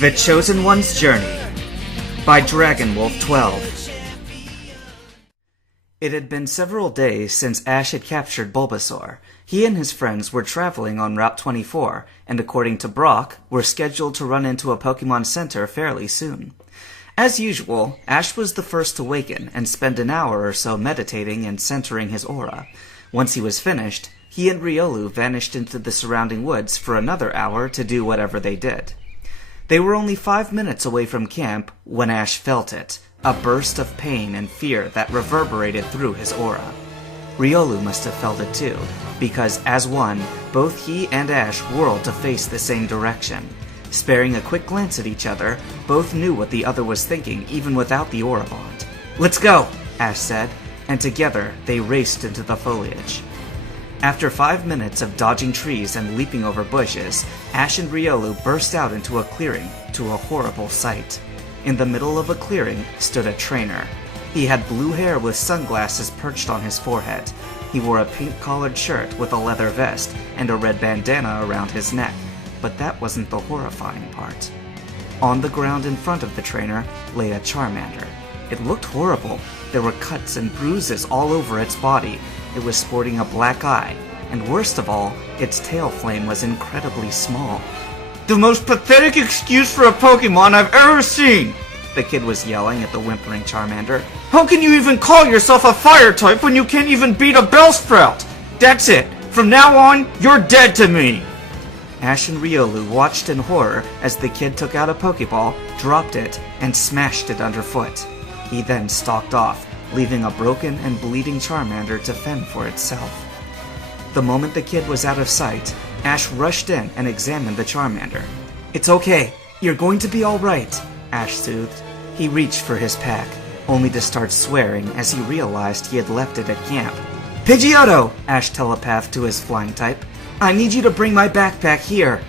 The Chosen One's Journey by DragonWolf12. It had been several days since Ash had captured Bulbasaur. He and his friends were traveling on Route 24, and according to Brock, were scheduled to run into a Pokemon Center fairly soon. As usual, Ash was the first to waken and spend an hour or so meditating and centering his aura. Once he was finished, he and Riolu vanished into the surrounding woods for another hour to do whatever they did. They were only 5 minutes away from camp when Ash felt it, a burst of pain and fear that reverberated through his aura. Riolu must have felt it too, because as one, both he and Ash whirled to face the same direction. Sparing a quick glance at each other, both knew what the other was thinking even without the aura bond. "Let's go," Ash said, and together they raced into the foliage. After 5 minutes of dodging trees and leaping over bushes, Ash and Riolu burst out into a clearing to a horrible sight. In the middle of a clearing stood a trainer. He had blue hair with sunglasses perched on his forehead. He wore a pink-collared shirt with a leather vest and a red bandana around his neck, but that wasn't the horrifying part. On the ground in front of the trainer lay a Charmander. It looked horrible. There were cuts and bruises all over its body. It was sporting a black eye, and worst of all, its tail flame was incredibly small. "The most pathetic excuse for a Pokemon I've ever seen!" the kid was yelling at the whimpering Charmander. "How can you even call yourself a fire type when you can't even beat a Bellsprout? That's it! From now on, you're dead to me!" Ash and Riolu watched in horror as the kid took out a Pokeball, dropped it, and smashed it underfoot. He then stalked off, leaving a broken and bleeding Charmander to fend for itself. The moment the kid was out of sight, Ash rushed in and examined the Charmander. "It's okay. You're going to be all right," Ash soothed. He reached for his pack, only to start swearing as he realized he had left it at camp. "Pidgeotto!" Ash telepathed to his flying type. "I need you to bring my backpack here."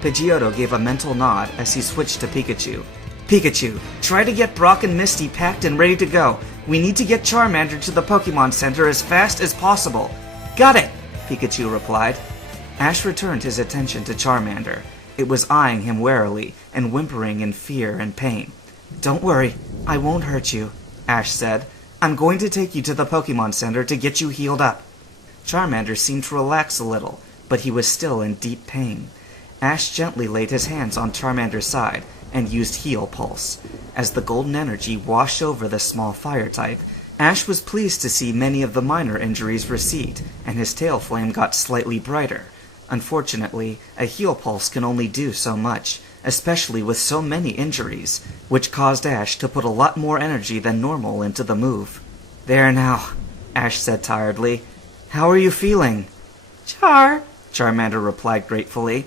Pidgeotto gave a mental nod as he switched to Pikachu. "Pikachu, try to get Brock and Misty packed and ready to go. We need to get Charmander to the Pokemon Center as fast as possible." "Got it!" Pikachu replied. Ash returned his attention to Charmander. It was eyeing him warily and whimpering in fear and pain. "Don't worry, I won't hurt you," Ash said. "I'm going to take you to the Pokemon Center to get you healed up." Charmander seemed to relax a little, but he was still in deep pain. Ash gently laid his hands on Charmander's side and used Heal Pulse. As the golden energy washed over the small fire type, Ash was pleased to see many of the minor injuries recede, and his tail flame got slightly brighter. Unfortunately, a Heal Pulse can only do so much, especially with so many injuries, which caused Ash to put a lot more energy than normal into the move. "There now," Ash said tiredly. "How are you feeling?" Charmander replied gratefully.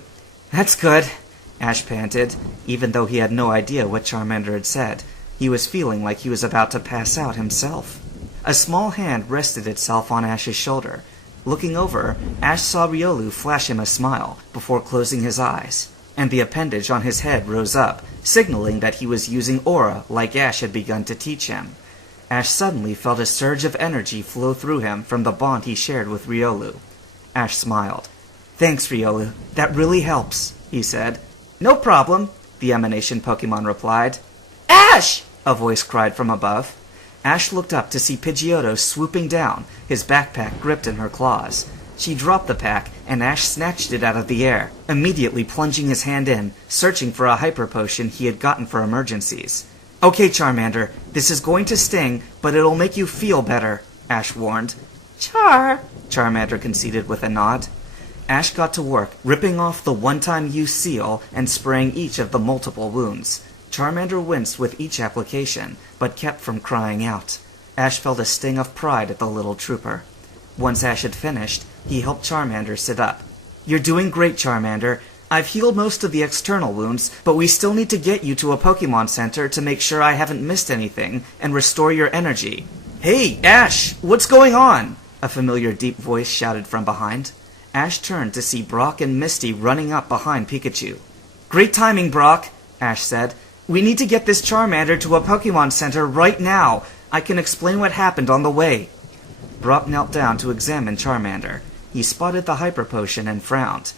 "That's good," Ash panted, even though he had no idea what Charmander had said. He was feeling like he was about to pass out himself. A small hand rested itself on Ash's shoulder. Looking over, Ash saw Riolu flash him a smile before closing his eyes, and the appendage on his head rose up, signaling that he was using aura like Ash had begun to teach him. Ash suddenly felt a surge of energy flow through him from the bond he shared with Riolu. Ash smiled. "Thanks, Riolu. That really helps," he said. "No problem," the emanation Pokemon replied. "Ash!" a voice cried from above. Ash looked up to see Pidgeotto swooping down, his backpack gripped in her claws. She dropped the pack, and Ash snatched it out of the air, immediately plunging his hand in, searching for a hyper potion he had gotten for emergencies. "Okay, Charmander, this is going to sting, but it'll make you feel better," Ash warned. Charmander conceded with a nod. Ash got to work, ripping off the one-time use seal and spraying each of the multiple wounds. Charmander winced with each application, but kept from crying out. Ash felt a sting of pride at the little trooper. Once Ash had finished, he helped Charmander sit up. "You're doing great, Charmander. I've healed most of the external wounds, but we still need to get you to a Pokemon Center to make sure I haven't missed anything and restore your energy." "Hey, Ash! What's going on?" a familiar deep voice shouted from behind. Ash turned to see Brock and Misty running up behind Pikachu. "Great timing, Brock," Ash said. "We need to get this Charmander to a Pokemon Center right now. I can explain what happened on the way." Brock knelt down to examine Charmander. He spotted the hyper potion and frowned.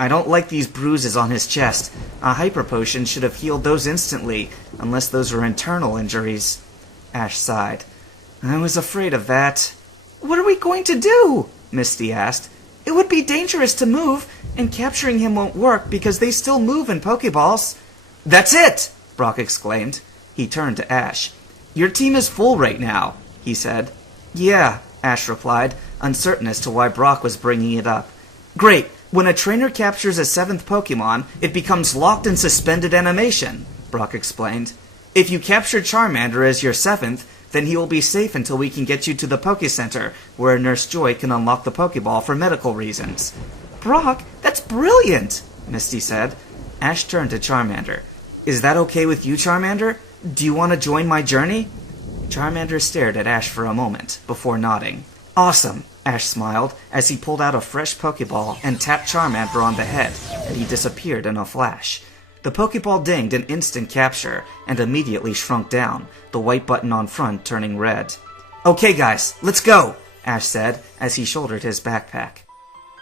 I don't like these bruises on his chest. A hyper potion should have healed those instantly, unless those are internal injuries. Ash sighed. I was afraid of that. What are we going to do? Misty asked. It would be dangerous to move, and capturing him won't work because they still move in Pokeballs. That's it! Brock exclaimed. He turned to Ash. Your team is full right now, he said. Yeah, Ash replied, uncertain as to why Brock was bringing it up. Great. When a trainer captures a 7th Pokemon, it becomes locked in suspended animation, Brock explained. If you capture Charmander as your 7th, then he will be safe until we can get you to the Poke Center, where Nurse Joy can unlock the Pokeball for medical reasons. Brock, that's brilliant, Misty said. Ash turned to Charmander. Is that okay with you, Charmander? Do you want to join my journey? Charmander stared at Ash for a moment, before nodding. Awesome, Ash smiled, as he pulled out a fresh Pokeball and tapped Charmander on the head, and he disappeared in a flash. The Pokeball dinged an instant capture, and immediately shrunk down, the white button on front turning red. Okay guys, let's go, Ash said, as he shouldered his backpack.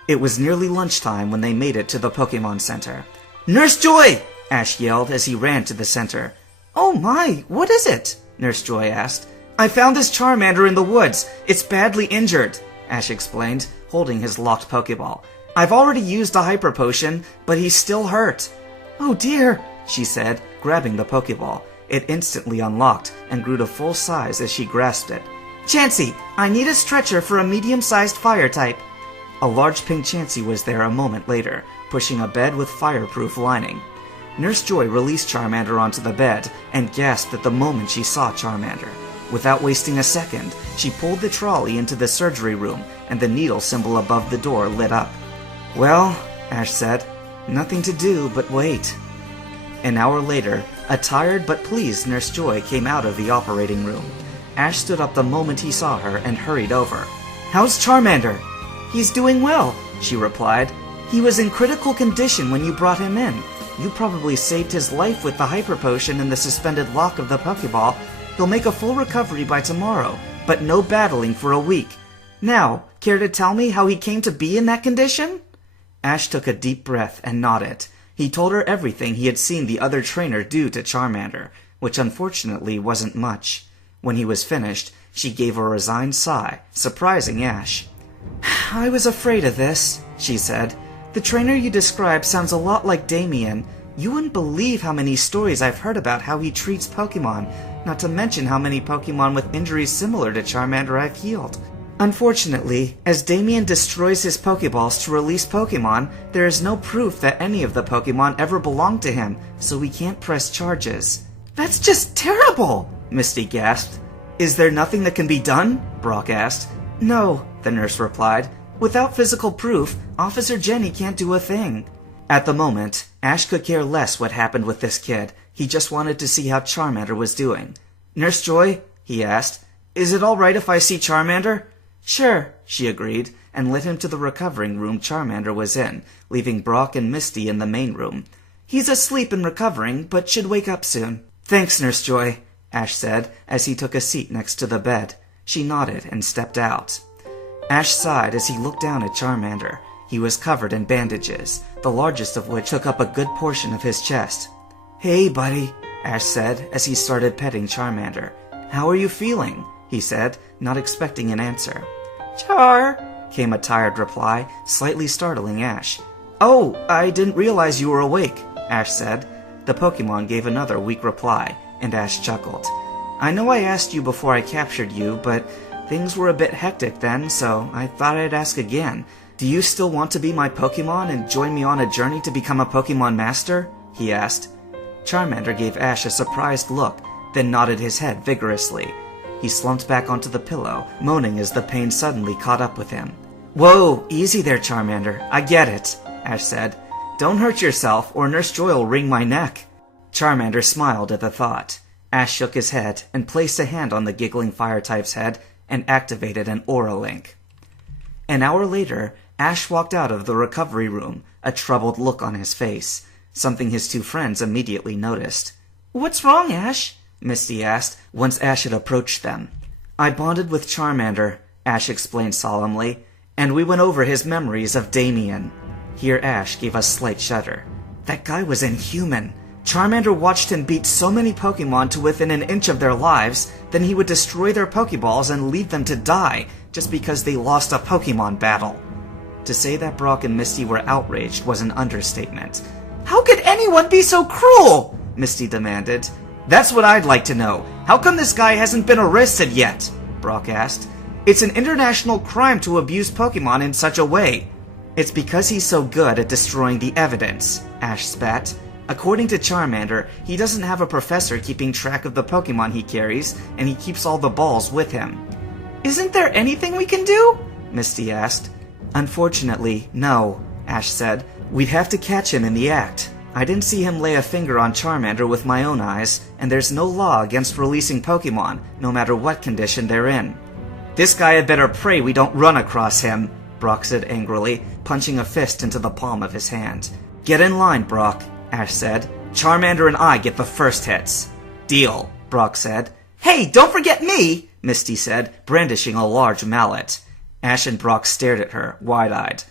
It was nearly lunchtime when they made it to the Pokemon Center. Nurse Joy! Ash yelled as he ran to the center. Oh my, what is it? Nurse Joy asked. I found this Charmander in the woods. It's badly injured, Ash explained, holding his locked Pokeball. I've already used a Hyper Potion, but he's still hurt. Oh dear, she said, grabbing the Pokeball. It instantly unlocked and grew to full size as she grasped it. Chansey, I need a stretcher for a medium-sized fire type. A large pink Chansey was there a moment later, pushing a bed with fireproof lining. Nurse Joy released Charmander onto the bed and gasped at the moment she saw Charmander. Without wasting a second, she pulled the trolley into the surgery room, and the needle symbol above the door lit up. Well, Ash said, nothing to do but wait. An hour later, a tired but pleased Nurse Joy came out of the operating room. Ash stood up the moment he saw her and hurried over. How's Charmander? He's doing well, she replied. He was in critical condition when you brought him in. You probably saved his life with the Hyper Potion and the suspended lock of the Pokeball. He'll make a full recovery by tomorrow, but no battling for a week. Now, care to tell me how he came to be in that condition? Ash took a deep breath and nodded. He told her everything he had seen the other trainer do to Charmander, which unfortunately wasn't much. When he was finished, she gave a resigned sigh, surprising Ash. I was afraid of this, she said. The trainer you described sounds a lot like Damien. You wouldn't believe how many stories I've heard about how he treats Pokemon, not to mention how many Pokemon with injuries similar to Charmander I've healed. Unfortunately, as Damien destroys his Pokeballs to release Pokemon, there is no proof that any of the Pokemon ever belonged to him, so we can't press charges. That's just terrible, Misty gasped. Is there nothing that can be done? Brock asked. No, the nurse replied. Without physical proof, Officer Jenny can't do a thing. At the moment, Ash could care less what happened with this kid. He just wanted to see how Charmander was doing. Nurse Joy, he asked, is it all right if I see Charmander? Sure, she agreed, and led him to the recovering room Charmander was in, leaving Brock and Misty in the main room. He's asleep and recovering, but should wake up soon. Thanks, Nurse Joy, Ash said, as he took a seat next to the bed. She nodded and stepped out. Ash sighed as he looked down at Charmander. He was covered in bandages, the largest of which took up a good portion of his chest. Hey, buddy, Ash said as he started petting Charmander. How are you feeling? He said, not expecting an answer. Char, came a tired reply, slightly startling Ash. Oh, I didn't realize you were awake, Ash said. The Pokemon gave another weak reply, and Ash chuckled. I know I asked you before I captured you, but things were a bit hectic then, so I thought I'd ask again. Do you still want to be my Pokemon and join me on a journey to become a Pokemon Master? He asked. Charmander gave Ash a surprised look, then nodded his head vigorously. He slumped back onto the pillow, moaning as the pain suddenly caught up with him. Whoa, easy there, Charmander. I get it, Ash said. Don't hurt yourself, or Nurse Joy will wring my neck. Charmander smiled at the thought. Ash shook his head and placed a hand on the giggling fire-type's head and activated an aura link. An hour later, Ash walked out of the recovery room, a troubled look on his face, something his two friends immediately noticed. What's wrong, Ash? Misty asked, once Ash had approached them. I bonded with Charmander, Ash explained solemnly, and we went over his memories of Damien. Here Ash gave a slight shudder. That guy was inhuman. Charmander watched him beat so many Pokemon to within an inch of their lives, then he would destroy their Pokeballs and leave them to die just because they lost a Pokemon battle. To say that Brock and Misty were outraged was an understatement. How could anyone be so cruel? Misty demanded. That's what I'd like to know. How come this guy hasn't been arrested yet? Brock asked. It's an international crime to abuse Pokemon in such a way. It's because he's so good at destroying the evidence, Ash spat. According to Charmander, he doesn't have a professor keeping track of the Pokemon he carries, and he keeps all the balls with him. Isn't there anything we can do? Misty asked. Unfortunately, no, Ash said. We'd have to catch him in the act. I didn't see him lay a finger on Charmander with my own eyes, and there's no law against releasing Pokemon, no matter what condition they're in. This guy had better pray we don't run across him, Brock said angrily, punching a fist into the palm of his hand. Get in line, Brock, Ash said. Charmander and I get the first hits. Deal, Brock said. Hey, don't forget me, Misty said, brandishing a large mallet. Ash and Brock stared at her, wide-eyed.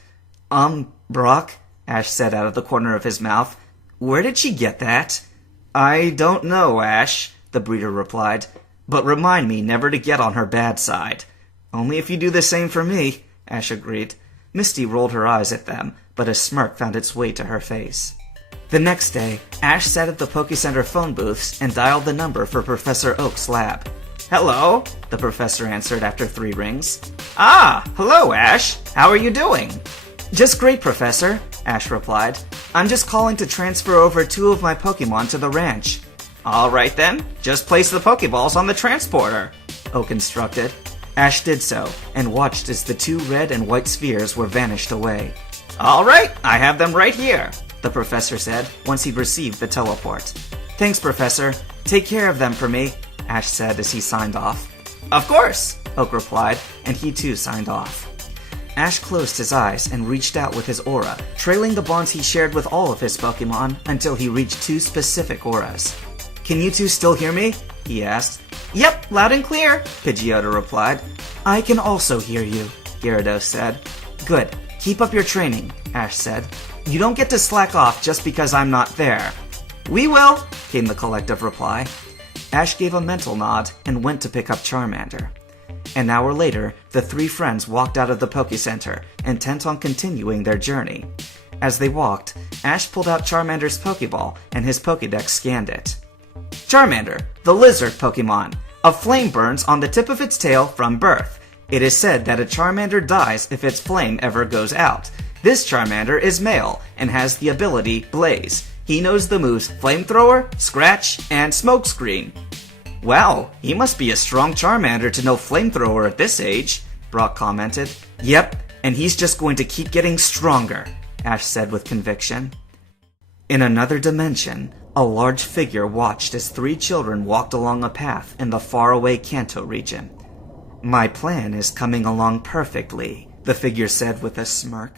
Brock, Ash said out of the corner of his mouth. Where did she get that? I don't know, Ash, the breeder replied. But remind me never to get on her bad side. Only if you do the same for me, Ash agreed. Misty rolled her eyes at them, but a smirk found its way to her face. The next day, Ash sat at the Pokécenter phone booths and dialed the number for Professor Oak's lab. Hello, the professor answered after 3 rings. Ah, hello, Ash. How are you doing? Just great, Professor, Ash replied. I'm just calling to transfer over 2 of my Pokemon to the ranch. All right then, just place the Pokeballs on the transporter, Oak instructed. Ash did so, and watched as the 2 red and white spheres were vanished away. All right, I have them right here, the professor said once he'd received the teleport. Thanks, Professor. Take care of them for me, Ash said as he signed off. Of course, Oak replied, and he too signed off. Ash closed his eyes and reached out with his aura, trailing the bonds he shared with all of his Pokemon until he reached 2 specific auras. Can you 2 still hear me? He asked. Yep, loud and clear, Pidgeotto replied. I can also hear you, Gyarados said. Good, keep up your training, Ash said. You don't get to slack off just because I'm not there. We will, came the collective reply. Ash gave a mental nod and went to pick up Charmander. An hour later, the 3 friends walked out of the Pokécenter, intent on continuing their journey. As they walked, Ash pulled out Charmander's Pokéball and his Pokédex scanned it. Charmander, the lizard Pokemon. A flame burns on the tip of its tail from birth. It is said that a Charmander dies if its flame ever goes out. This Charmander is male and has the ability Blaze. He knows the moves Flamethrower, Scratch, and Smokescreen. Wow, he must be a strong Charmander to know Flamethrower at this age, Brock commented. Yep, and he's just going to keep getting stronger, Ash said with conviction. In another dimension, a large figure watched as 3 children walked along a path in the faraway Kanto region. My plan is coming along perfectly, the figure said with a smirk.